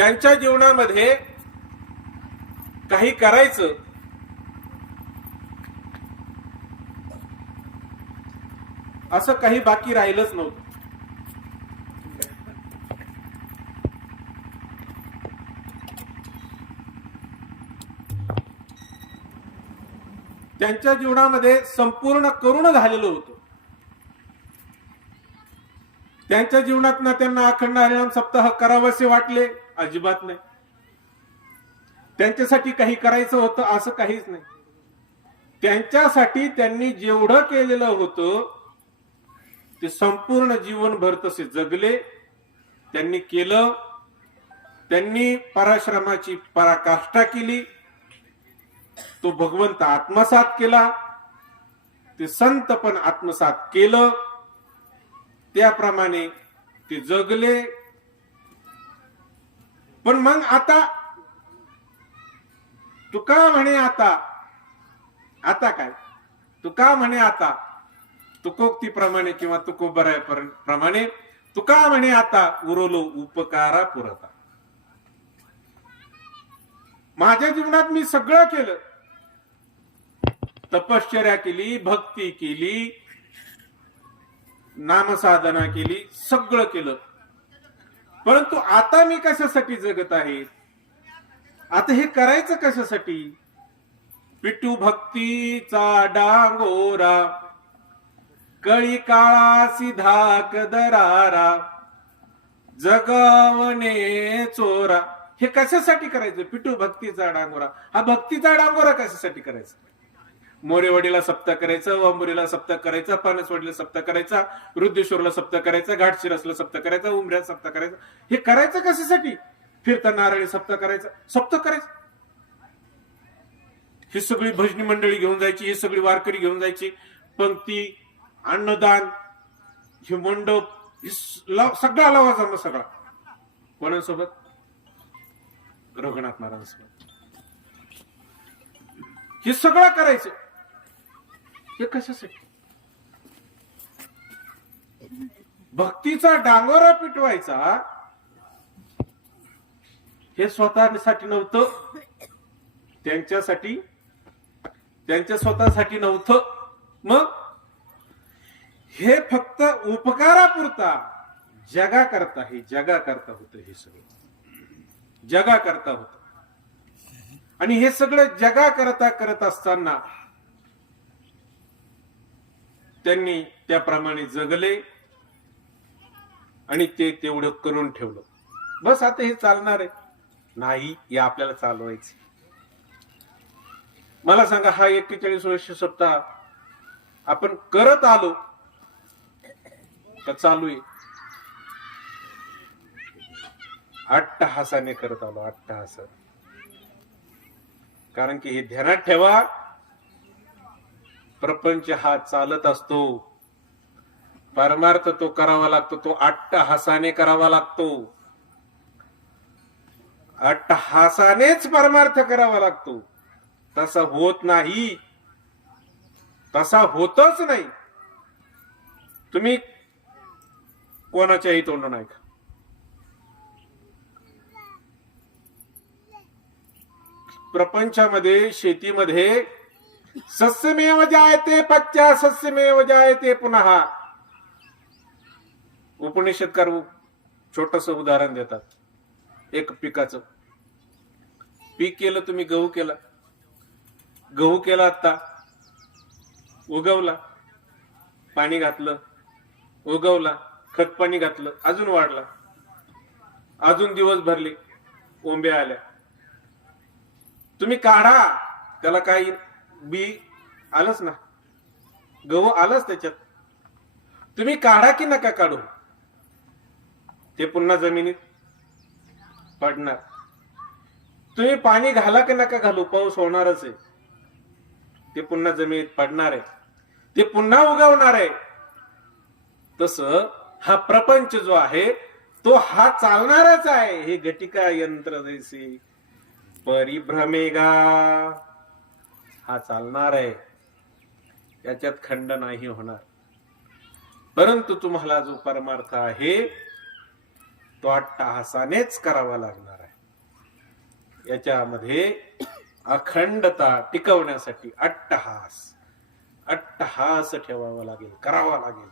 त्यांच्या जीवनामध्ये काही करायचं असं काही बाकी राहिलंच नव्हतं. त्यांच्या जीवनामध्ये संपूर्ण करुण झालेलं होतं. त्यांच्या जीवनात ना त्यांना अखंड हरिनाम सप्ताह करावेसे वाटले, अजिबात नाही. त्यांच्यासाठी काही करायचं होतं असं काहीच नाही. त्यांच्यासाठी त्यांनी जेवढं केलेलं होतं ते संपूर्ण जीवनभर तसे जगले, त्यांनी केलं. त्यांनी पराश्रमाची पराकाष्ठा केली, तो भगवंत आत्मसात केला, ते संत पण आत्मसात केलं, त्याप्रमाणे ते जगले. पण मग आता तुका म्हणे आता काय तुका म्हणे आता तुकोक्तीप्रमाणे किंवा तुकोबराप्रमाणे तुका म्हणे आता उरलो उपकारा पुरता. माझ्या जीवनात मी सगळं केलं, तपश्चर्या केली, भक्ती केली, नामसाधना केली, सगळं केलं. परंतु आता मी कशासाठी जगत आहे, आता हे करायचं कशासाठी? पिटू भक्तीचा डांगोरा, कळी काळासी धाक दरारा, जगवणे चोरा. हे कशासाठी करायचं? पिटू भक्तीचा डांगोरा. हा भक्तीचा डांगोरा कशासाठी करायचा? मोरेवाडीला सप्ताह करायचा, वांबुरीला सप्ताह करायचा, पानसवाडीला सप्ताह करायचा, वृद्धेश्वरला सप्ताह करायचा, घाटशिरसला सप्ताह करायचा, उमऱ्यात सप्ताह करायचा. हे करायचं कशासाठी? फिरता नारळी सप्ताह करायचा. ही सगळी भजनी मंडळी घेऊन जायची, ही सगळी वारकरी घेऊन जायची, पंक्ती, अन्नदान, हे मंडप, सगळा लावायचा. सगळा कोणासोबत? रघुनाथ महाराजांसोबत. हे सगळं करायचं. हे कशासाठी? भक्तीचा डांगोरा पिटवायचा. हे स्वतःसाठी नव्हतं, त्यांच्या स्वतःसाठी नव्हतं. मग हे फक्त उपकारापुरता, जगा करता होतं. हे सगळं जगा करता होतं. आणि हे सगळं जगा करत असताना त्यांनी त्याप्रमाणे जगले आणि ते तेवढं करून ठेवलं. बस आता हे चालणार आहे नाही, हे आपल्याला चालवायचं. मला सांगा, हा 41 वर्ष सप्ताह आपण करत आलो का चालू आहे? अट्टहासाने करत आलो, अट्टहासाने. कारण की हे ध्यानात ठेवा, प्रपंच हा चालत असतो, परमार्थ तो करावा लागतो, तो अट्टहासाने करावा लागतो. अट्टहासानेच परमार्थ करावा लागतो. तसा होत नाही, तसा होतच नाही. तुम्ही कोणाच्याही तोंड नाही का? प्रपंचामध्ये, शेतीमध्ये सस्यमेव जायते पच्चा सस्यमेव जायते पुनः. उपनिषदकार छोटस उदाहरण देतात. एक पिकाचं पीक केलं तुम्ही, गहू केला आता, उगवला, पाणी घातलं, उगवला, खत पाणी घातलं, अजून वाढला, अजून दिवस भरले, ओंब्या आल्या. तुम्ही काढा, त्याला काही बी आलंच ना, गहू आलंच त्याच्यात. तुम्ही काढा की नका काढू, ते पुन्हा जमिनीत पडणार. तुम्ही पाणी घाला की नका घालू, पाऊस होणारच आहे. ते पुन्हा जमिनीत पडणार आहे, ते पुन्हा उगवणार आहे. तसं हा प्रपंच जो आहे तो हा चालणारच आहे. हे घटिका यंत्र जैसे परिभ्रमेगा, हा चालणार आहे, याच्यात खंड नाही होणार. परंतु तुम्हाला जो परमार्थ आहे तो अट्टहासानेच करावा लागणार आहे. याच्यामध्ये अखंडता टिकवण्यासाठी अट्टहास ठेवावा लागेल, करावा लागेल.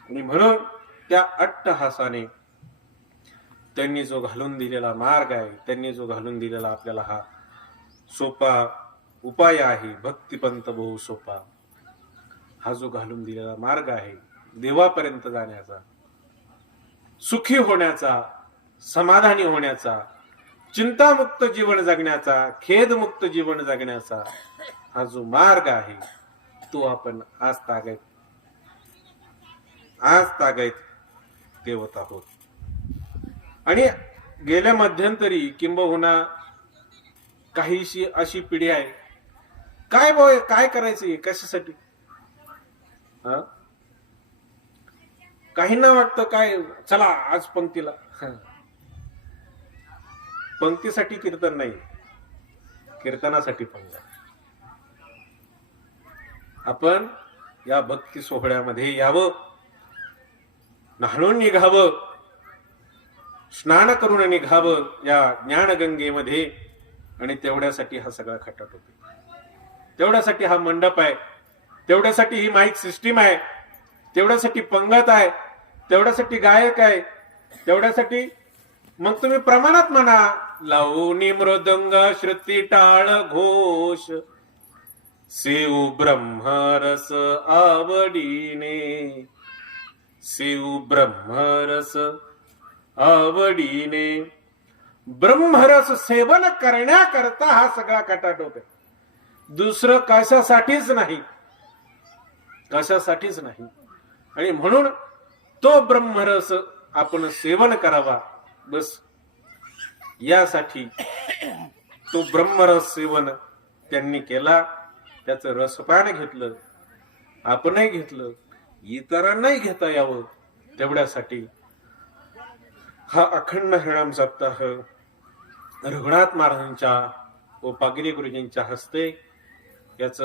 आणि म्हणून त्या अट्टहासाने त्यांनी जो घालून दिलेला मार्ग आहे, त्यांनी जो घालून दिलेला आपल्याला हा सोपा उपाय आहे, भक्तिपंथ बहु सोपा, हा जो घालून दिलेला मार्ग आहे देवापर्यंत जाण्याचा, सुखी होण्याचा, समाधानी होण्याचा, चिंतामुक्त जीवन जगण्याचा, खेदमुक्त जीवन जगण्याचा हा जो मार्ग आहे तो आपण आज तागायत देवत आहोत. आणि गेल्या मध्यंतरी किंबहुना काहीशी अशी पिढी आहे, काय करायचं, कशासाठी? काहींना वाटतं काय, चला आज पंक्तीला. पंक्तीसाठी कीर्तन नाही, कीर्तनासाठी पंक्ती. आपण या भक्ती सोहळ्यामध्ये यावं, न्हाणून निघावं, स्नान करून निघावं या ज्ञानगंगेमध्ये. आणि तेवढ्यासाठी हा सगळा खटाट होतो, तेवढ्यासाठी हा मंडप आहे, तेवढ्यासाठी ही माईक सिस्टीम आहे, तेवढ्यासाठी पंगत आहे, तेवढ्यासाठी गायक आहे, तेवढ्यासाठी मग तुम्ही प्रमाणात म्हणा, लावणी मृदंग श्रुती टाळ घोष, शिव ब्रह्मरस आवडीने, शिव ब्रह्मरस आवडीने. ब्रह्मरस सेवन करण्याकरता हा सगळा कटाट होते, दुसरं कशासाठीच नाही, कशासाठीच नाही. आणि म्हणून तो ब्रह्मरस आपण सेवन करावा, बस यासाठी तो ब्रह्मरस सेवन त्यांनी केला, त्याचं रसपान घेतलं, आपणही घेतलं, इतरांनाही घेता यावं, तेवढ्यासाठी हा अखंड हरिनाम सप्ताह रघुनाथ महाराजांच्या व पागिरी गुरुजींच्या हस्ते याच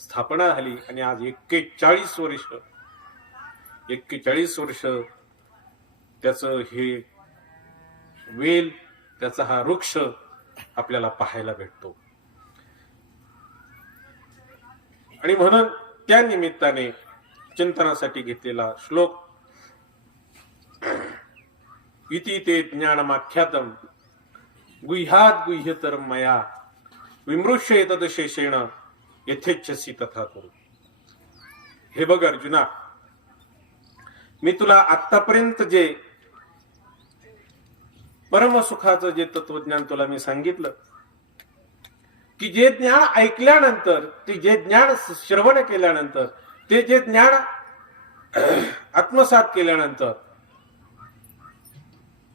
स्थापना झाली. आणि आज 41 वर्ष त्याच हे वेल, त्याचा हा वृक्ष आपल्याला पाहायला भेटतो. आणि म्हणून त्या निमित्ताने चिंतनासाठी घेतलेला श्लोक, इति ते ज्ञानमाख्यातम गुह्यात गुह्यतर मया विमृश्य तदशेषेण यथेच्छसी तथा करू. हे बघ अर्जुना, मी तुला आतापर्यंत जे परमसुखाचं जे तत्वज्ञान तुला मी सांगितलं, की जे ज्ञान ऐकल्यानंतर, ते जे ज्ञान श्रवण केल्यानंतर, ते जे ज्ञान आत्मसात केल्यानंतर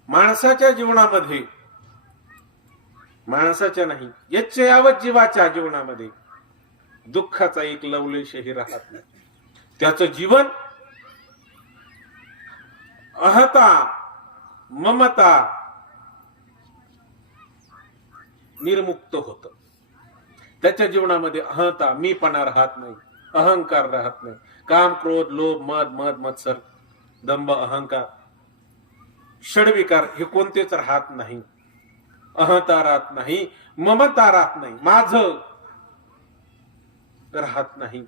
माणसाच्या जीवनामध्ये, माणसाच्या नाही, यावत जीवाच्या जीवनामध्ये दुःखाचा एक लवलेशही राहत नाही. त्याचं जीवन अहता ममता निर्मुक्त होत. त्याच्या जीवनामध्ये अहता, मीपणा राहत नाही, अहंकार राहत नाही, काम क्रोध लोभ मद मत्सर दंभ अहंकार षडविकार हे कोणतेच राहत नाही. अहंता राहत नाही, ममता राहत नाही, माझं राहत नाही,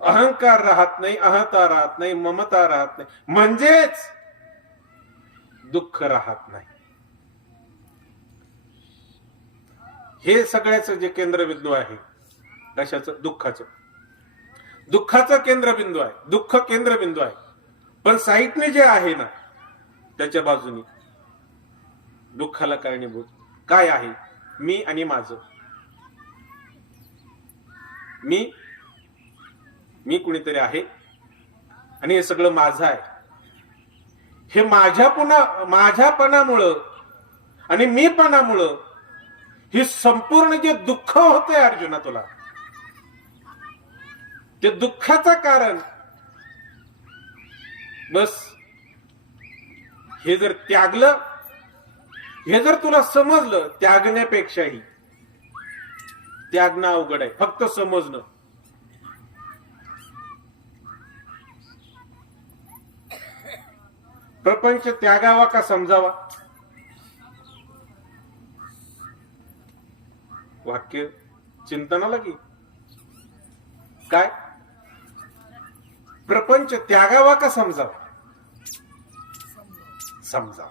अहंकार राहत नाही, अहंता राहत नाही, ममता राहत नाही, म्हणजेच दुःख राहत नाही. हे सगळ्याचं जे केंद्रबिंदू आहे, कशाचं? दुःखाचं केंद्रबिंदू आहे, दुःख केंद्रबिंदू आहे. पण साईटने जे आहे ना, त्याच्या बाजूने दुःखाला कारणीभूत काय आहे? मी आणि माझं. मी कुणीतरी आहे आणि हे सगळं माझं आहे. हे माझ्यापणामुळं आणि मीपणामुळं हे संपूर्ण जे दुःख होतंय अर्जुना तुला, ते दुःखाचं कारण बस हे जर त्यागलं, हे जर तुला समजलं, त्यागण्यापेक्षाही त्यागणं अवघड आहे, फक्त समजणं. प्रपंच त्यागावा का समजावा? वाक्य चिंतनाला की काय प्रपंच त्यागावा का समजावा? समजावा.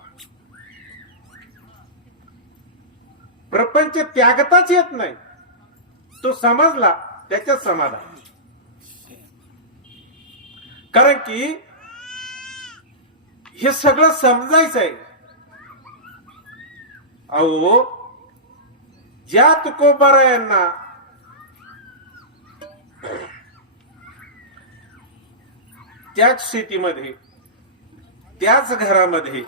प्रपंच त्यागताच येत नाही, तो समजला त्याच्यात समाधान. कारण की हे सगळं समजायचं आहे. अहो, ज्या तुकोबारायांना त्याच शेतीमध्ये, त्याच घरामध्ये,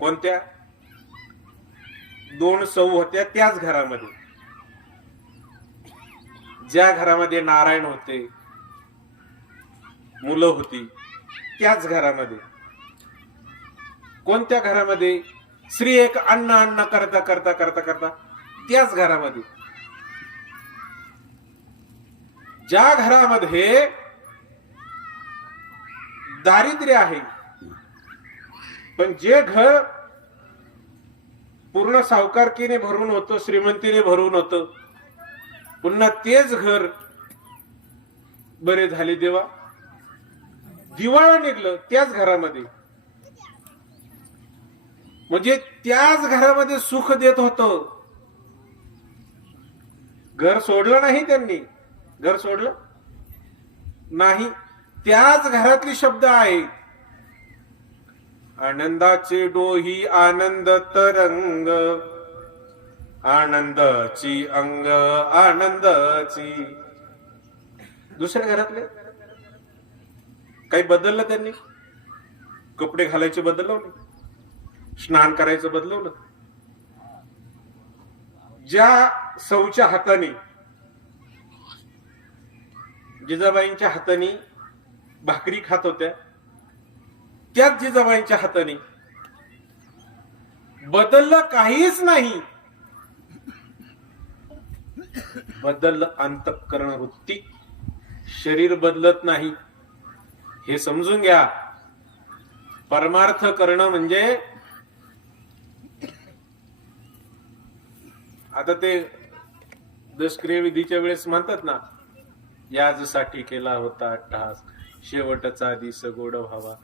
कोणत्या 2 सौ होत्या त्याच घरामध्ये, ज्या घरामध्ये नारायण होते, मुलं होती, त्याच घरामध्ये, कोणत्या घरामध्ये श्री एक अन्न अन्न करता करता करता करता त्याच घरामध्ये, ज्या घरामध्ये दारिद्र्य आहे, पण जे घर पूर्ण सावकारकीने भरून होतं, श्रीमंतीने भरून होतं, पुन्हा तेच घर बरे झाले देवा, दिवाळं निघलं त्याच घरामध्ये. म्हणजे त्याच घरामध्ये सुख देत होतं. घर सोडलं नाही त्यांनी, घर सोडलं नाही. त्याच घरातली शब्द आहे, आनंदाचे डोही आनंद तरंग, आनंदाची अंग आनंदाची. दुसऱ्या घरातले काही बदललं त्यांनी? कपडे घालायचे बदलवलं, स्नान करायचं बदलवलं. ज्या सौच्या हाताने, जिजाबाईंच्या हाताने भाकरी खात होत्या, त्याच जिजाबाईंच्या हाताने बदललं काहीच नाही. बदललं अंतःकरण वृत्ती, शरीर बदलत नाही. हे समजून घ्या. परमार्थ करणं म्हणजे आता ते दशक्रिया विधीच्या वेळेस म्हणतात ना, याजसाठी केला होता अट्टहास, शेवटचा दिस गोड व्हावा.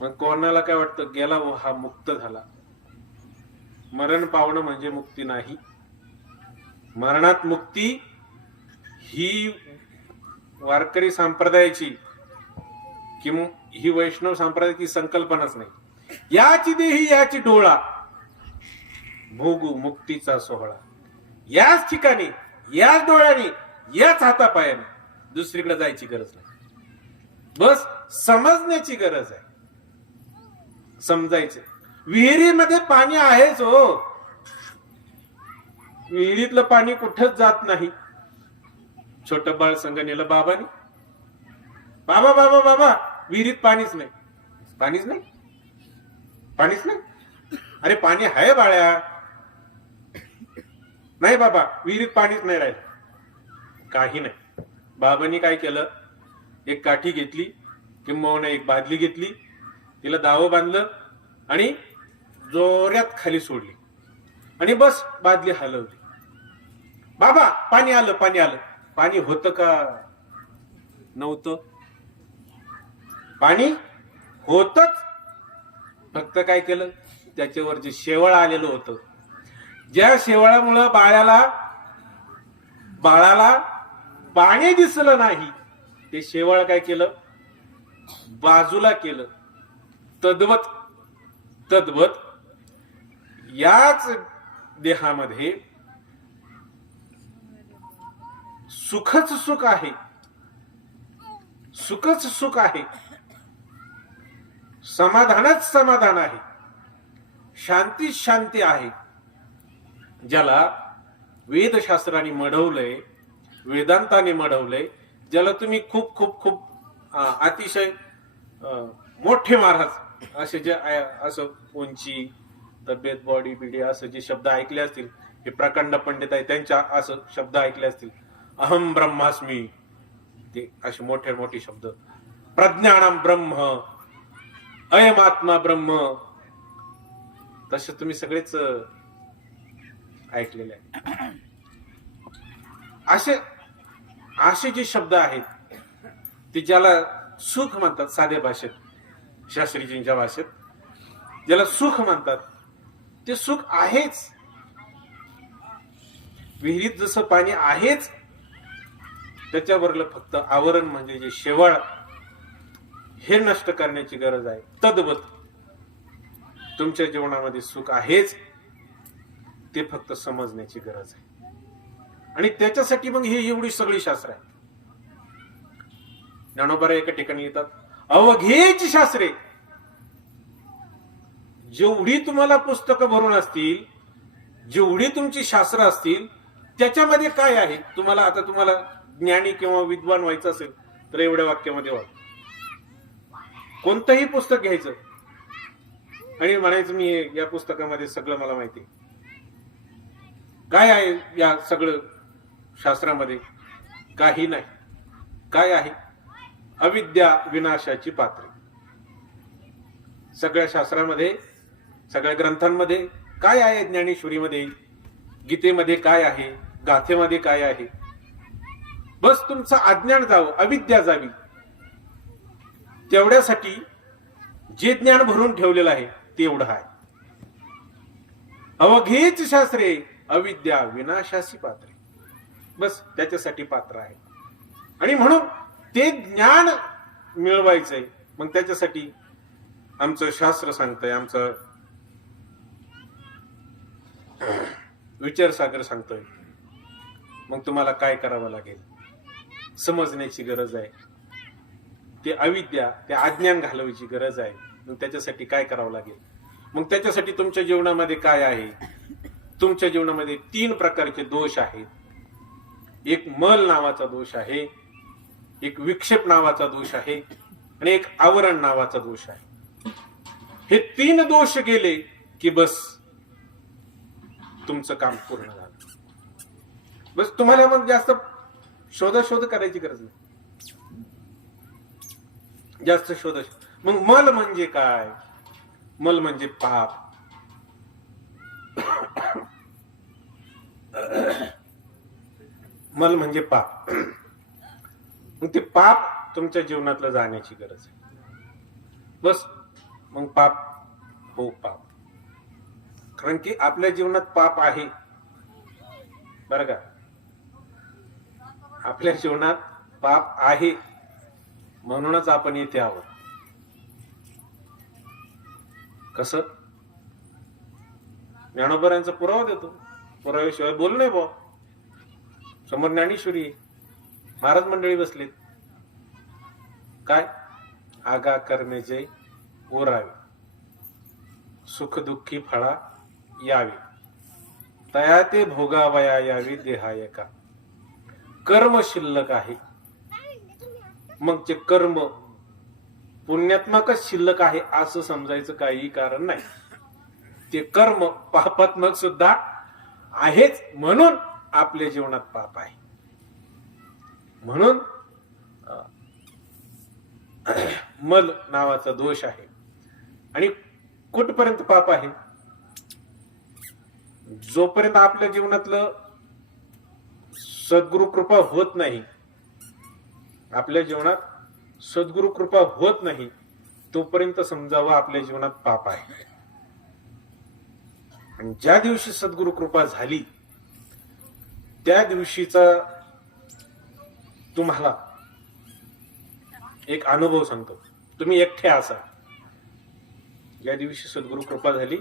मग कोणाला काय वाटतं, गेला हा मुक्त झाला. मरण पावणं म्हणजे मुक्ती नाही. मरणात मुक्ती ही वारकरी संप्रदायाची किंवा ही वैष्णव संप्रदायाची संकल्पनाच नाही. याची देही याची डोळा, भोगू मुक्तीचा सोहळा. याच ठिकाणी, याच डोळ्याने, याच हातापायाने, दुसरीकडे जायची गरज नाही. बस समजण्याची गरज आहे. समजायचं. विहिरीमध्ये पाणी आहेच हो, विहिरीतलं पाणी कुठंच जात नाही. छोट बाळ संग नेलं बाबानी, बाबा बाबा बाबा विहिरीत पाणीच नाही. पाणीच नाही, पाणीच नाही. अरे पाणी आहे बाळ्या. नाही बाबा विहिरीत पाणीच नाही राहिलं. काही नाही. बाबांनी काय केलं, एक काठी घेतली किंवा एक बादली घेतली, तिला दावं बांधलं आणि जोऱ्यात खाली सोडली आणि बस बादली हलवली. बाबा पाणी आलं, पाणी आलं. पाणी होतं का? नव्हतं. पाणी होतच, फक्त काय केलं, त्याच्यावर जे शेवाळ आलेलं होतं, ज्या शेवाळामुळं बाळाला पाणी दिसलं नाही, ते शेवाळ काय केलं, बाजूला केलं. तद्वत याच देहामध्ये सुखच सुख आहे, सुखच सुख आहे, समाधानच समाधान आहे, शांती शांती आहे. ज्याला वेदशास्त्राने मढवलंय, वेदांताने मढवलंय, ज्याला तुम्ही खूप खूप खूप अतिशय मोठे महाराज असे जे असं उंची, तब्येत, बॉडी बिडी असं जे शब्द ऐकले असतील, हे प्रकांड पंडित आहे त्यांच्या असं शब्द ऐकले असतील, अहम ब्रह्मास्मी, ते असे मोठे मोठे शब्द, प्रज्ञानम ब्रह्म, अयमात्मा ब्रह्म, तसे तुम्ही सगळेच ऐकलेले आहे. असे जे शब्द आहेत ते ज्याला सुख म्हणतात, साध्या भाषेत, शास्त्रीजींच्या भाषेत ज्याला सुख म्हणतात, ते सुख आहेच. विहिरीत जसं पाणी आहेच, त्याच्यावरलं फक्त आवरण म्हणजे जे शेवाळ, हे नष्ट करण्याची गरज आहे. तद्वत तुमच्या जीवनामध्ये सुख आहेच, ते फक्त समजण्याची गरज आहे. आणि त्याच्यासाठी मग ही एवढी सगळी शास्त्र आहे. ज्ञानोबा एका ठिकाणी येतात, अवघेची शास्त्रे. जेवढी तुम्हाला पुस्तकं भरून असतील, जेवढी तुमची शास्त्र असतील, त्याच्यामध्ये काय आहे तुम्हाला, आता तुम्हाला ज्ञानी किंवा विद्वान व्हायचं असेल तर एवढ्या वाक्यामध्ये व्हा. कोणतंही पुस्तक घ्यायचं आणि म्हणायचं मी या पुस्तकामध्ये सगळं मला माहिती. काय आहे या सगळं शास्त्रामध्ये? काही नाही. काय आहे? अविद्या विनाशाची पात्रे. सगळ्या शास्त्रामध्ये, सगळ्या ग्रंथांमध्ये काय आहे? ज्ञानेश्वरीमध्ये, गीतेमध्ये काय आहे, गाथेमध्ये काय आहे? बस तुमचं अज्ञान जावं, अविद्या जावी, तेवढ्यासाठी जे ज्ञान भरून ठेवलेलं आहे ते एवढं आहे. अवघेच शास्त्रे अविद्या विनाशाची पात्रे. बस त्याच्यासाठी पात्र आहे. आणि म्हणून ते ज्ञान मिळवायचंय. मग त्याच्यासाठी आमचं शास्त्र सांगतंय, आमचं विचारसागर सांगतोय. मग तुम्हाला काय करावं लागेल? समजण्याची गरज आहे. ते अविद्या, ते अज्ञान घालवायची गरज आहे. मग त्याच्यासाठी काय करावं लागेल? मग त्याच्यासाठी तुमच्या जीवनामध्ये काय आहे? तुमच्या जीवनामध्ये 3 प्रकारचे दोष आहेत. एक मल नावाचा दोष आहे, एक विक्षेप नावाचा दोष आहे, आणि एक आवरण नावाचा दोष आहे. हे 3 दोष गेले की बस तुमचं काम पूर्ण झालं. बस तुम्हाला मग जास्त शोध करायची गरज नाही. जास्त शोध. मग मल म्हणजे काय? मल म्हणजे पाप. मल म्हणजे पाप. मग ते पाप तुमच्या जीवनातलं जाण्याची गरज आहे. बस मग पाप हो पाप. कारण की आपल्या जीवनात पाप आहे बरं का. आपल्या जीवनात पाप आहे म्हणूनच आपण इथे आहोत. कसं? ज्ञानोबरांचा पुरावा देतो. पुराव्याशिवाय बोल नाही बा. समोर ज्ञानेश्वरी महाराज मंडळी बसलेत. काय? आगा कर्मे जय ओरावे, सुख दुःखी फळा यावे, तया ते भोगावया यावी देहायका. कर्म शिल्लक आहे. मग ते कर्म पुण्यात्मकच शिल्लक आहे असं समजायचं काही कारण नाही. ते कर्म पापात्मक सुद्धा आहेच, म्हणून आपल्या जीवनात पाप आहे. म्हणून मल नावाचा दोष आहे. आणि कुठपर्यंत पाप आहे? जोपर्यंत आपल्या जीवनातलं सद्गुरु कृपा होत नाही, आपल्या जीवनात सद्गुरु कृपा होत नाही, तोपर्यंत समजावं आपल्या जीवनात पाप आहे. आणि ज्या दिवशी सद्गुरु कृपा झाली त्या दिवशीचा तुम्हाला एक अनुभव सांगतो. तुम्ही एकटे असाल. ज्या दिवशी सद्गुरु कृपा झाली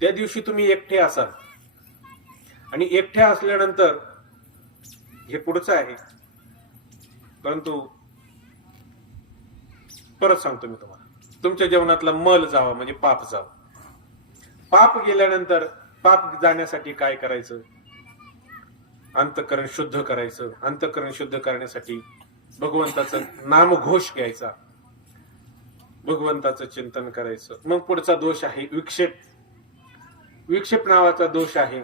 त्या दिवशी तुम्ही एकटे असाल. आणि एकटे असल्यानंतर हे पुढचं आहे, परंतु परत सांगतो मी तुम्हाला. तुमच्या जीवनातला मल जावा म्हणजे पाप जावा. पाप गेल्यानंतर पाप जाण्यासाठी काय करायचं? अंतःकरण शुद्ध करायचं. अंतःकरण शुद्ध करण्यासाठी भगवंताचं नामघोष घ्यायचा, भगवंताचं चिंतन करायचं. मग पुढचा दोष आहे विक्षेप. विक्षेप नावाचा दोष आहे.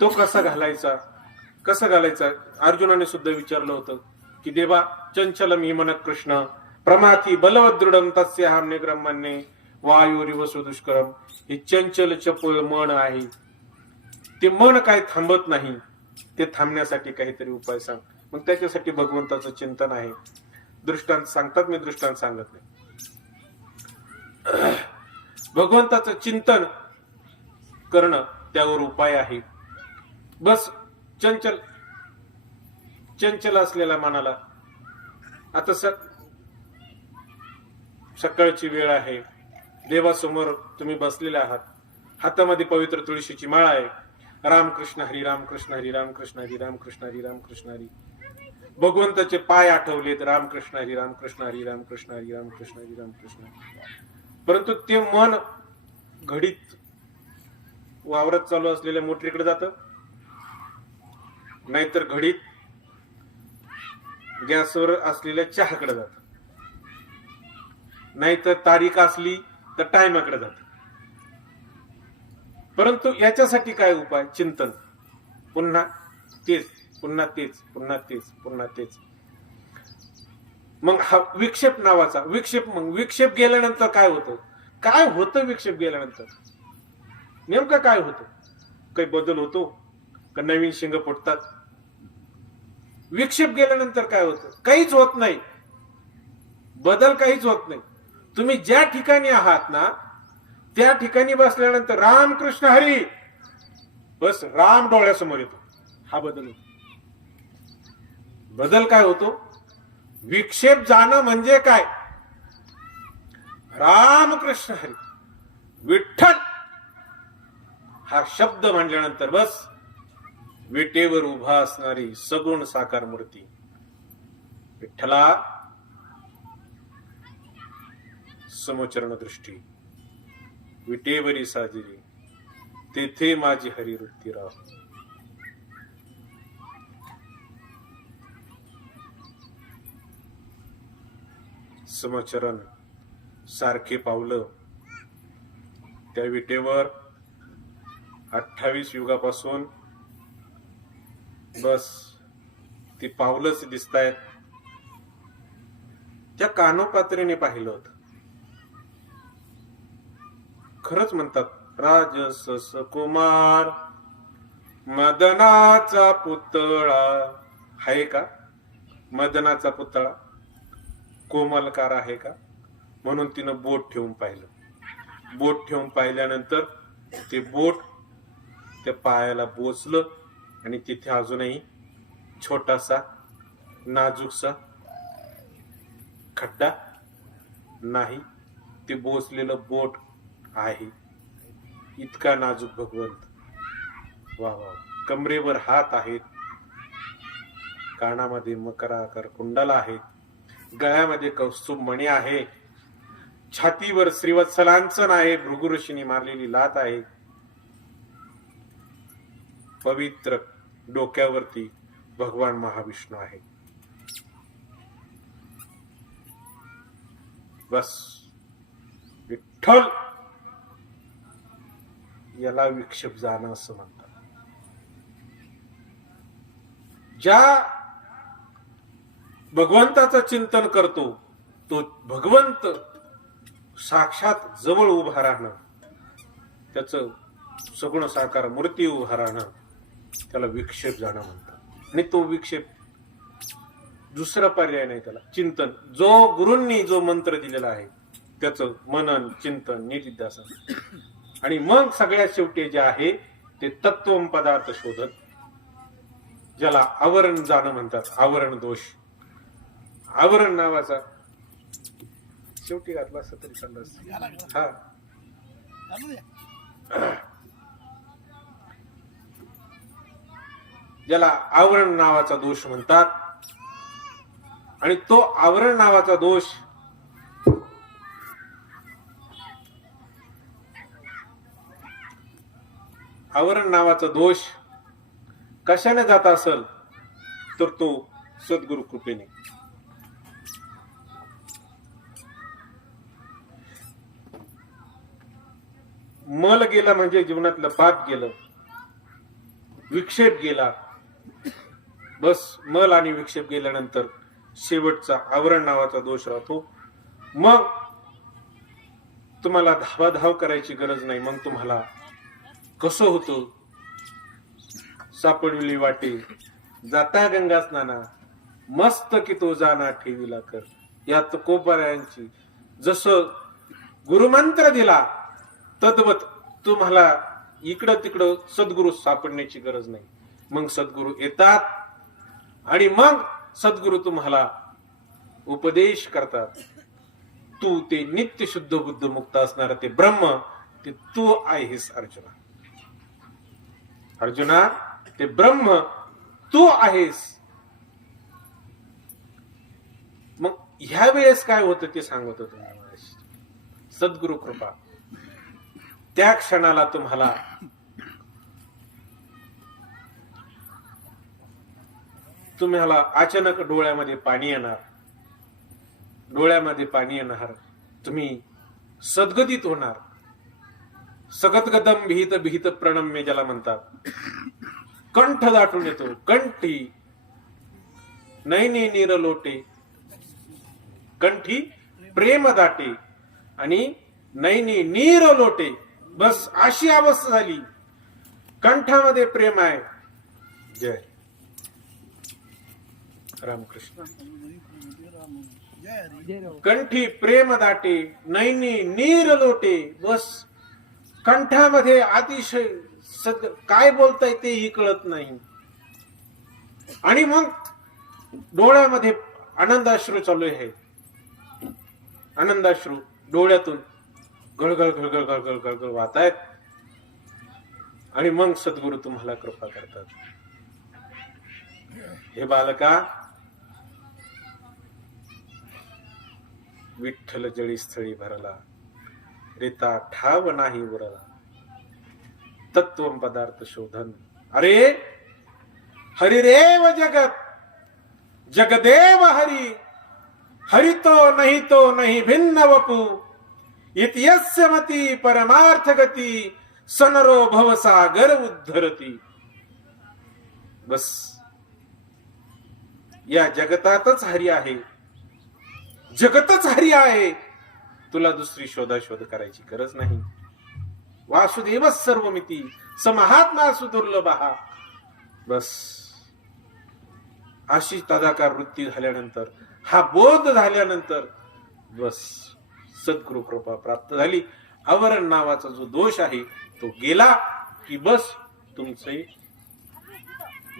तो कसा घालायचा? कसा घालायचा? अर्जुनाने सुद्धा विचारलं होतं की देवा चंचलम हि मन कृष्ण प्रमाथी बलवदृढम तस्याहम निग्रमण्ये वायुरिव सुदुष्करम. हे चंचल चपळ मन आहे. ते मन काय थांबत नाही, ते थांबण्यासाठी काहीतरी उपाय सांग. मग त्याच्यासाठी भगवंताचं चिंतन आहे. दृष्टांत सांगतात, मी दृष्टांत सांगत नाही. भगवंताचं चिंतन करणं, त्यावर उपाय आहे. बस चंचल चंचल असलेल्या मनाला, आता सकाळची वेळ आहे, देवासमोर तुम्ही बसलेले आहात, हातामध्ये पवित्र तुळशीची माळ आहे. रामकृष्ण हरी, रामकृष्ण हरी, रामकृष्ण हरी, रामकृष्ण हरी, रामकृष्ण हरी. भगवंताचे पाय आठवलेत, रामकृष्ण हरी, रामकृष्ण हरी, रामकृष्ण हरी, रामकृष्ण हरी, रामकृष्ण हरी. परंतु ते मन घडीत वावरात चालू असलेल्या मोटरीकडे जात, नाहीतर घडीत गॅसवर असलेल्या चहाकडे जात, नाहीतर तारीख असली तर टायमाकडे जात. परंतु याच्यासाठी काय उपाय? चिंतन. पुन्हा तेच, पुन्हा तेच, पुन्हा तेच, पुन्हा तेच. मग हा विक्षेप नावाचा विक्षेप. मग विक्षेप गेल्यानंतर काय होतं? काय होतं विक्षेप गेल्यानंतर? नेमकं काय होतं? काही बदल होतो का? नवीन शिंग फुटतात? विक्षेप गेल्यानंतर काय होतं? काहीच होत नाही. बदल काहीच होत नाही. तुम्ही ज्या ठिकाणी आहात ना, त्या ठिकाणी बसल्यानंतर रामकृष्ण हरी, बस राम डोळ्यासमोर येतो. हा बदल होतो. बदल काय होतो? विक्षेप जाणं म्हणजे काय? रामकृष्ण हरी, विठ्ठल हा शब्द म्हणल्यानंतर बस विटेवर उभा असणारी सगुण साकार मूर्ती विठ्ठला समोचरण दृष्टी, विटेवरी साजिरी, तेथे माझी हरिवृत्ती राह. समोचरण सारखे पावलं त्या विटेवर 28 युगापासून बस ती पावलंच दिसतायत. त्या कानोपात्रीने पाहिलं होतं. खरंच म्हणतात राजस कुमार मदनाचा पुतळा आहे का? मदनाचा पुतळा कोमलकार आहे का? म्हणून तिनं बोट ठेवून पाहिलं. बोट ठेवून पाहिल्यानंतर ते बोट त्या पायाला बोचलं आणि तिथे अजूनही छोटासा नाजूकसा खड्डा नाही. ते बोचलेलं बोट आहे. इतका नाजूक भगवंत. वा वा. कमरेवर हात आहेत, कानामध्ये मकराकार कुंडला आहे, गळ्यामध्ये कौस्तुभ मणी आहे, छातीवर श्रीवत्सलांचन आहे, भृगु ऋषीने मारलेली लात आहे, पवित्र डोक्यावरती भगवान महाविष्णू आहे. बस विठ्ठल याला विक्षेप जाणं असं म्हणतात. ज्या भगवंताचं चिंतन करतो तो भगवंत साक्षात जवळ उभा राहणं, त्याचं सगुण साकार मूर्ती उभा राहणं, त्याला विक्षेप जाणं म्हणतात. आणि तो विक्षेप दुसरा पर्याय नाही त्याला. चिंतन, जो गुरूंनी जो मंत्र दिलेला आहे त्याचं मनन चिंतन निधिध्यासन, आणि मग सगळ्यात शेवटी जे आहे ते तत्वम पदार्थ शोधन, ज्याला आवरण जाणं म्हणतात. आवरण दोष, आवरण नावाचा शेवटी घातला असं तरी चाललं. हा, ज्याला आवरण नावाचा दोष म्हणतात. आणि तो आवरण नावाचा दोष आवरण नावाचा दोष कशाने जात असेल तर तो सद्गुरु कृपेने. मल गेला म्हणजे जीवनातलं पाप गेलं, विक्षेप गेला. बस मल आणि विक्षेप गेल्यानंतर शेवटचा आवरण नावाचा दोष राहतो. मग तुम्हाला धावाधाव करायची गरज नाही. मग तुम्हाला कसं होतं सापडविली वाटे, जाता गंगा स्नाना, मस्त की तो जाना ठेवीला कर. या तुकोबारायांची जसं गुरुमंत्र दिला तद्वत तुम्हाला इकडं तिकडं सद्गुरु सापडण्याची गरज नाही. मग सद्गुरु येतात आणि मग सद्गुरु तुम्हाला उपदेश करतात. तू ते नित्य शुद्ध बुद्ध मुक्त असणार ते ब्रह्म, ते तू आहेस अर्जुना. अर्जुना, ते ब्रह्म तू आहेस. मग ह्या वेळेस काय होतं ते सांगत होतो. सद्गुरु कृपा त्या क्षणाला तुम्हाला अचानक डोळ्यामध्ये पाणी येणार. तुम्ही सद्गतीत होणार. सगतगदम भीत भीत प्रणम्य ज्याला म्हणतात. कंठ दाटून येतो. कंठी नैनी नीर लोटे, कंठी प्रेम दाटे आणि नैनी नीर लोटे. बस अशी अवस्था झाली. कंठामध्ये प्रेम आहे. जय रामकृष्ण. कंठी प्रेम दाटे, नैनी नीर लोटे. बस कंठामध्ये अतिशय काय बोलताय तेही कळत नाही. आणि मग डोळ्यामध्ये आनंदाश्रू चालू आहे. आनंदाश्रू डोळ्यातून गळगळ गळगळ गळगळ गळगळ वाहतायत. आणि मग सद्गुरु तुम्हाला कृपा करतात. हे बालका, विठ्ठल जळी स्थळी भरला, रेता ठाव नाही उरला, तत्व पदार्थ शोधन. अरे हरिरेव जगत, जगदेव हरि, हरि तो नहीं भिन्न वपु, इत्यस्य मती परमार्थ गती, सनरो भवसागर उद्धरती. बस या जगतातच हरी आहे. जगतच हरी आहे. तुला दुसरी शोधाशोध करायची गरज नाही. वासुदेव सर्वमिती स महात्मा सुदुर्लभः. बस अशी तदाकार वृत्ती झाल्यानंतर, हा बोध झाल्यानंतर बस सद्गुरु कृपा प्राप्त झाली. आवरण नावाचा जो दोष आहे तो गेला की बस तुमचे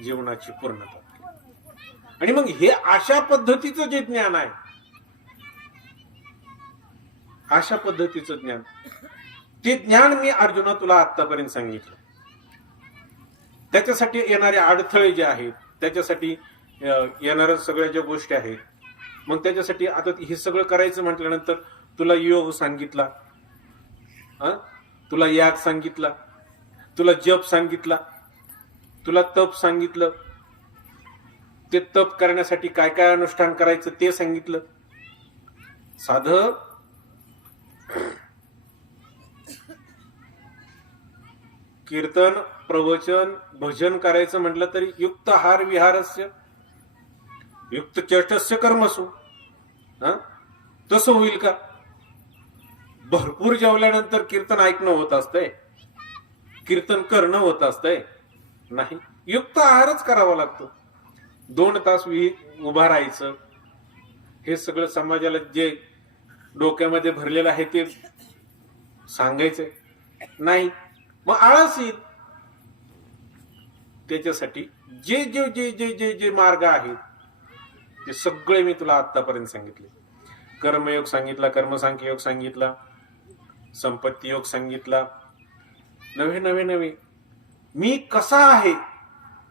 जीवनाची पूर्णता. आणि मग हे अशा पद्धतीचं जे ज्ञान आहे, अशा पद्धतीचं ज्ञान, ते ज्ञान मी अर्जुना तुला आतापर्यंत सांगितलं. त्याच्यासाठी येणारे अडथळे जे आहेत, त्याच्यासाठी येणाऱ्या सगळ्या ज्या गोष्टी आहेत, मग त्याच्यासाठी आता हे सगळं करायचं म्हटल्यानंतर तुला योग सांगितला, तुला याग सांगितला, तुला जप सांगितला, तुला तप सांगितलं. ते तप करण्यासाठी काय काय अनुष्ठान करायचं ते सांगितलं. साधं कीर्तन, प्रवचन, भजन करायचं म्हटलं तरी युक्त आहार विहारस्य युक्त चेष्टस्य कर्मसु. तसं होईल का? भरपूर जेवल्यानंतर कीर्तन ऐकणं होत असतंय, कीर्तन करणं होत असतंय? नाही. युक्त आहारच करावा लागतो. 2 तास उभा राहायचं, हे सगळं समाजाला जे डोक्यामध्ये भरलेलं आहे ते सांगायचंय नाही. मग आळस येईल. त्याच्यासाठी जे जे जे जे जे जे मार्ग आहेत ते सगळे मी तुला आतापर्यंत सांगितले. कर्मयोग सांगितला, कर्मसांख्य योग सांगितला, संपत्ती योग सांगितला. नवे नवे नवे मी कसा आहे,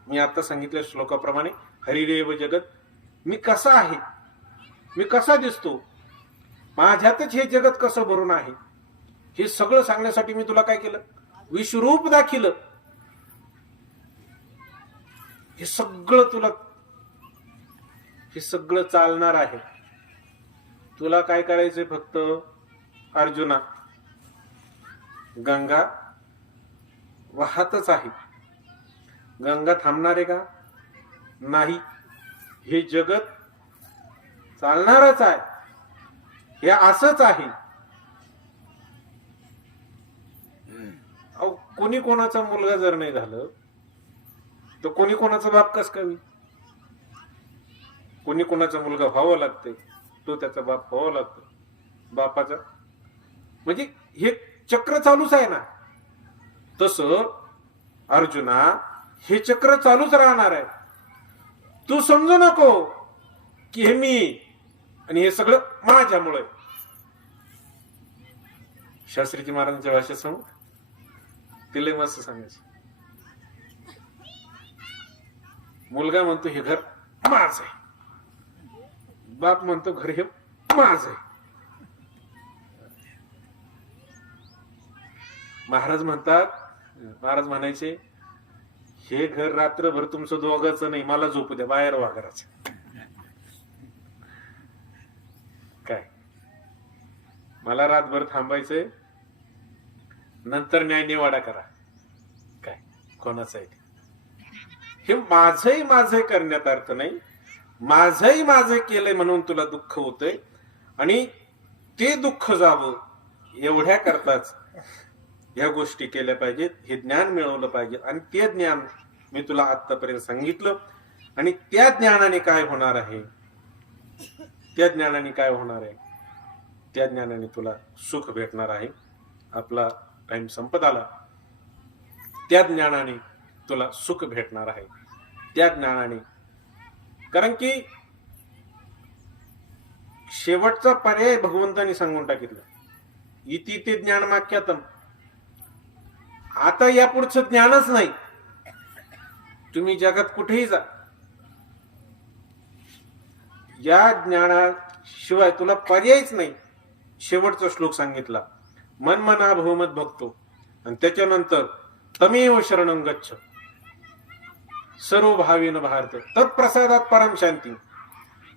मी आता सांगितल्या श्लोकाप्रमाणे हरिरेव जगत, मी कसा आहे, मी कसा दिसतो, माझ्यातच हे जगत कसं भरून आहे, हे सगळं सांगण्यासाठी मी तुला काय केलं? विश्वरूप दाखिलं. हे सगळं चालणार आहे. तुला काय करायचंय फक्त अर्जुना? गंगा वाहतच आहे. गंगा थांबणार आहे का? नाही. हे जगत चालणारच आहे. हे असंच आहे. कोणी कोणाचा मुलगा जर नाही झालं तर कोणी कोणाचा बाप कस काय? कोणी कोणाचा मुलगा व्हावा लागते, तो त्याचा बाप व्हावा लागतो बापाचा. म्हणजे हे चक्र चालूच आहे ना. तस अर्जुना हे चक्र चालूच राहणार आहे. तू समजू नको की हे मी आणि हे सगळं माझ्यामुळे. शास्त्रीजी महाराजांच्या भाषेत सांगू, तिला मस्त सांगायचं. मुलगा म्हणतो हे घर माझं आहे, बाप म्हणतो घर हे माझं आहे. महाराज म्हणायचे हे घर रात्रभर तुमचं दोघांचं नाही, मला झोपू द्या, बाहेर वा घराचं. काय मला रातभर थांबायचंय, नंतर न्याय निवाडा करा. काय कोणाचं आहे हे? माझंही करण्यात अर्थ नाही. माझं केलंय म्हणून तुला दुःख होतंय, आणि ते दुःख जावं एवढ्या करताच ह्या गोष्टी केल्या पाहिजेत. हे ज्ञान मिळवलं पाहिजे. आणि ते ज्ञान मी तुला आतापर्यंत सांगितलं. आणि त्या ज्ञानाने काय होणार आहे, त्या ज्ञानाने तुला सुख भेटणार आहे. आपला टाइम संपत आला. त्या ज्ञानाने तुला सुख भेटणार आहे, त्या ज्ञानाने. कारण की शेवटचा पर्याय भगवंतानी सांगून टाकितलं, इति ते ज्ञान माख्यातम. आता या पुढचं ज्ञानच नाही. तुम्ही जगात कुठेही जा, या ज्ञानाशिवाय तुला पर्यायच नाही. शेवटचा श्लोक सांगितला, मन मना बहुमत भक्तो, आणि त्याच्यानंतर तमेव शरणं गच्छ सर्व भावेन भारत तत्प्रसादात परम शांती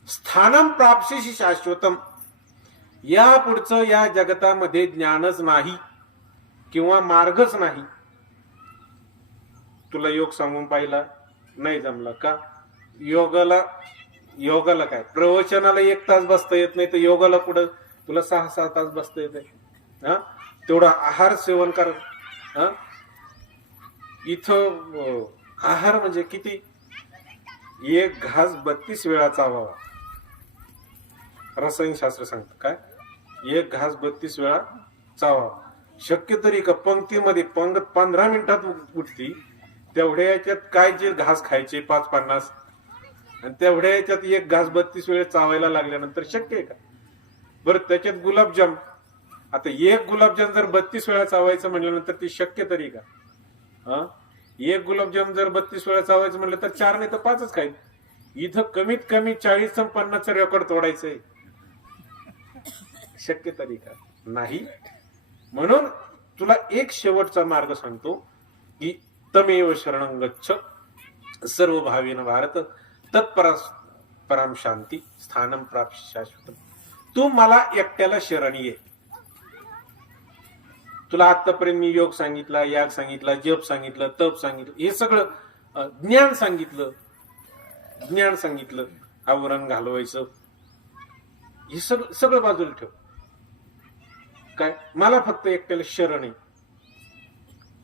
स्थानम प्राप्स्यसि शाश्वतम. या पुढचं या जगतामध्ये ज्ञानच नाही किंवा मार्गच नाही. तुला योग सांगून पाहिला, नाही जमला का? योगाला काय प्रवचनाला 1 तास बसता येत नाही, तर योगाला कुठं तुला 6-6 तास बसता येत आहे. तेवढा आहार सेवन कर. इथं आहार म्हणजे किती? 1 घास 32 वेळा चावावा. रसायनशास्त्र सांगतं काय, 1 घास 32 वेळा चावावा. शक्य तरी का पंक्तीमध्ये पंगत 15 मिनिटात उठती, तेवढ्या याच्यात काय जे घास खायचे 5-50, आणि तेवढ्या याच्यात 1 घास 32 वेळा चावायला लागल्यानंतर शक्य आहे का? बरं, त्याच्यात गुलाबजाम, आता 1 गुलाबजाम जर 32 वेळा चावायचं म्हटल्यानंतर ती शक्य तरी का? 1 गुलाबजाम जर 32 वेळा चावायचं म्हटलं तर 4 नाही तर 5च खाईल. इथं कमीत कमी 40-50 रेकॉर्ड तोडायचंय. शक्य तरी का? नाही. म्हणून तुला एक शेवटचा मार्ग सांगतो की तमेव शरणं गच्छ सर्व भावेन भारत तत्परम शांती स्थानम प्राप्स्यसि शाश्वतम. तू मला एकट्याला शरण ये. तुला आतापर्यंत मी योग सांगितला, याग सांगितला, जप सांगितलं, तप सांगितलं, हे सगळं ज्ञान सांगितलं. आवरण घालवायचं, हे सगळं बाजूला ठेव. काय मला फक्त एकट्याला शरण आहे.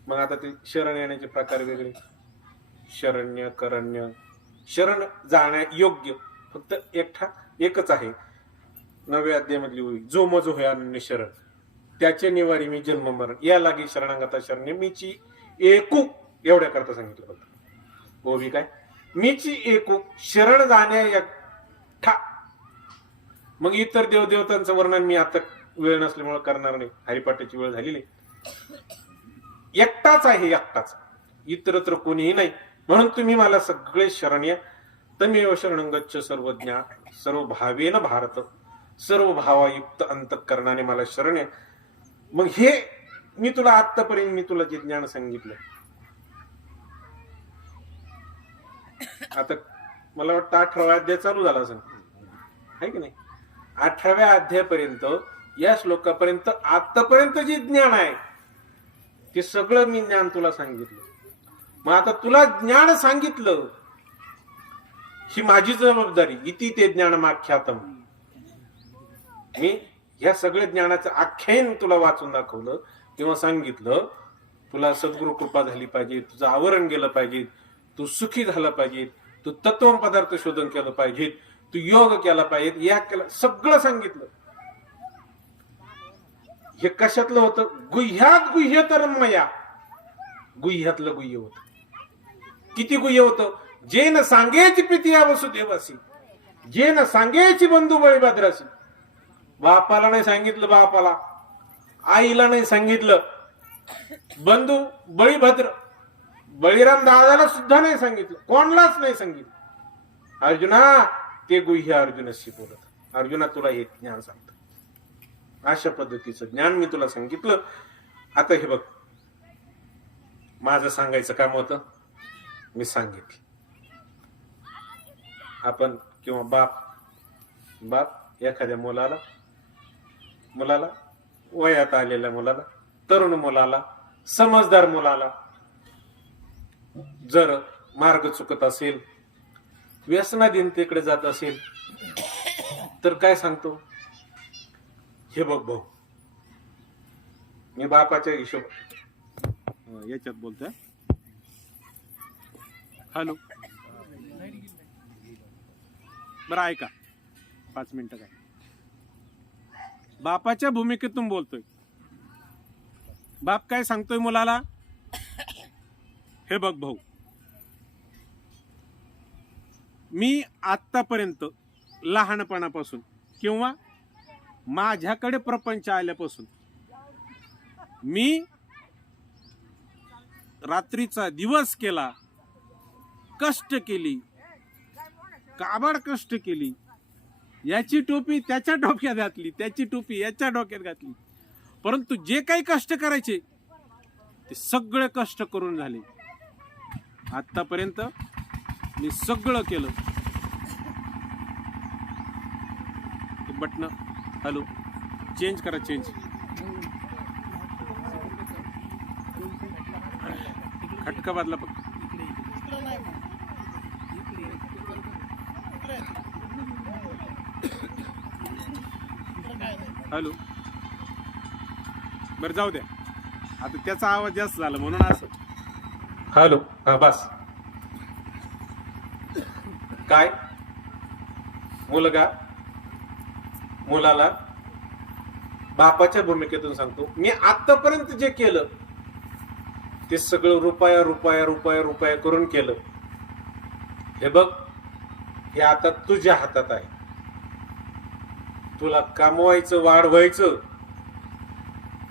मग आता ते शरण येण्याचे प्रकार वेगळे. शरण्य, करण्य. शरण जाण्या योग्य फक्त एकच आहे. 9व्या अध्यायामधली ओवी, जो मजो होय अनन्य शरण, त्याचे निवारी मी जन्म मरण, या लागी शरणागता शरण्य मीची एकू. एवढ्या करता सांगितलं फक्त ओवी. काय मीची एकू, शरण जाण्या एकटा. मग इतर देवदेवतांचं वर्णन मी आता वेळ नसल्यामुळे करणार नाही, हरिपाठाची वेळ झालेली. एकटाच आहे, एकटाच, इतरत्र कोणीही नाही. म्हणून तुम्ही मला सगळे शरण या. तमेव शरणं गच्छ सर्वज्ञा सर्व भावेन भारत, सर्व भावायुक्त अंतःकरणाने मला शरण या. मग हे मी तुला आतापर्यंत मी तुला जे ज्ञान सांगितलं, आता मला वाटतं 18व्या अध्याय चालू झाला असं आहे की नाही? 18व्या अध्यायापर्यंत, या श्लोकापर्यंत आतापर्यंत जे ज्ञान आहे ते सगळं मी ज्ञान तुला सांगितलं. मग आता तुला ज्ञान सांगितलं, ही माझी जबाबदारी. इति ते ज्ञानमाख्यातम. मी या सगळ्या ज्ञानाचं आख्यान तुला वाचून दाखवलं किंवा सांगितलं. तुला सद्गुरु कृपा झाली पाहिजे, तुझं आवरण गेलं पाहिजे, तू सुखी झाला पाहिजे, तू तत्व पदार्थ शोधन केलं पाहिजे, तू योग केला पाहिजे, या केला, सगळं सांगितलं. हे कशातलं होतं? गुह्यात गुह्य तर मया, गुह्यातलं गुह्य होत. किती गुह्य होतं? जे न सांगेची प्रीतिया वसुदेवासी, जे न सांगेची बंधू बळीभद्रासी. बापाला नाही सांगितलं, बापाला आईला नाही सांगितलं, बंधू बळीभद्र बळीराम दादाला सुद्धा नाही सांगितलं, कोणालाच नाही सांगितलं. अर्जुना ते गुह्य अर्जुनाशी बोलत, अर्जुना तुला हे ज्ञान सांगतो, अशा पद्धतीचं ज्ञान मी तुला सांगितलं. आता हे बघ, माझं सांगायचं काम होतं, मी सांगितलं. आपण किंवा बाप एखाद्या मुलाला वयात आलेल्या मुलाला, तरुण मुलाला, समजदार मुलाला जर मार्ग चुकत असेल, व्यसनाधीनतेकडे जात असेल, तर काय सांगतो? हे बघ भाऊ, मी बापाच्या हिशोब याच्यात बोलतोय. हॅलो, बरं ऐका, 5 मिनिटं काय. बापाच्या भूमिकेतून बोलतोय. बाप काय सांगतोय मुलाला? हे बघ भाऊ, मी आतापर्यंत लहानपणापासून किंवा माझ्याकडे प्रपंच आल्यापासून मी रात्रीचा दिवस केला, कष्ट केली, काबाड कष्ट केली. याची टोपी त्याच्या डोक्यात घातली, त्याची टोपी याच्या डोक्यात घातली. परंतु जे काही कष्ट करायचे ते सगळे कष्ट करून झाले. आतापर्यंत मी सगळं केलं. बटन हॅलो, चेंज करा, चेंज. खटका बदला फक्त. हॅलो, बरं जाऊ द्या, आता त्याचा आवाज जास्त झाला म्हणून असं. हॅलो, हा बस. काय मुलाला बापाच्या भूमिकेतून सांगतो, मी आतापर्यंत जे केलं ते सगळं रुपया रुपया रुपया रुपया करून केलं. हे बघ, हे आता तुझ्या हातात आहे. तुला कमवायचं, वाढवायचं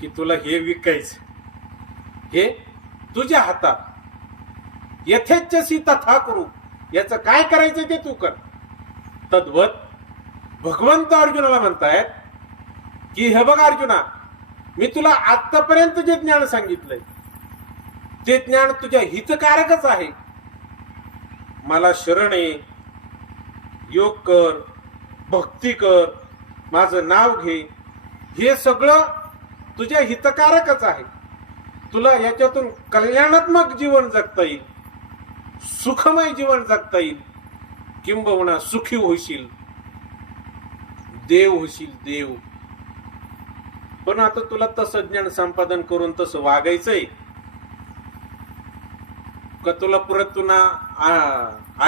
की तुला हे विकायचं, हे तुझ्या हातात. यथेच्छसी तथा करू, याचं काय करायचं ते तू कर. तद्वत भगवंत अर्जुनाला म्हणतायत की हे बघ अर्जुना, मी तुला आतापर्यंत जे ज्ञान सांगितलंय ते ज्ञान तुझ्या हितकारकच आहे. मला शरण ये, योग कर, भक्ती कर, माझं नाव घे, हे सगळं तुझ्या हितकारकच आहे. तुला याच्यातून कल्याणात्मक जीवन जगता येईल, सुखमय जीवन जगता येईल, किंबहुना सुखी होशील, देव होशील, देव. पण आता तुला तसं ज्ञान संपादन करून तसं वागायचंय का? तुला परत तुला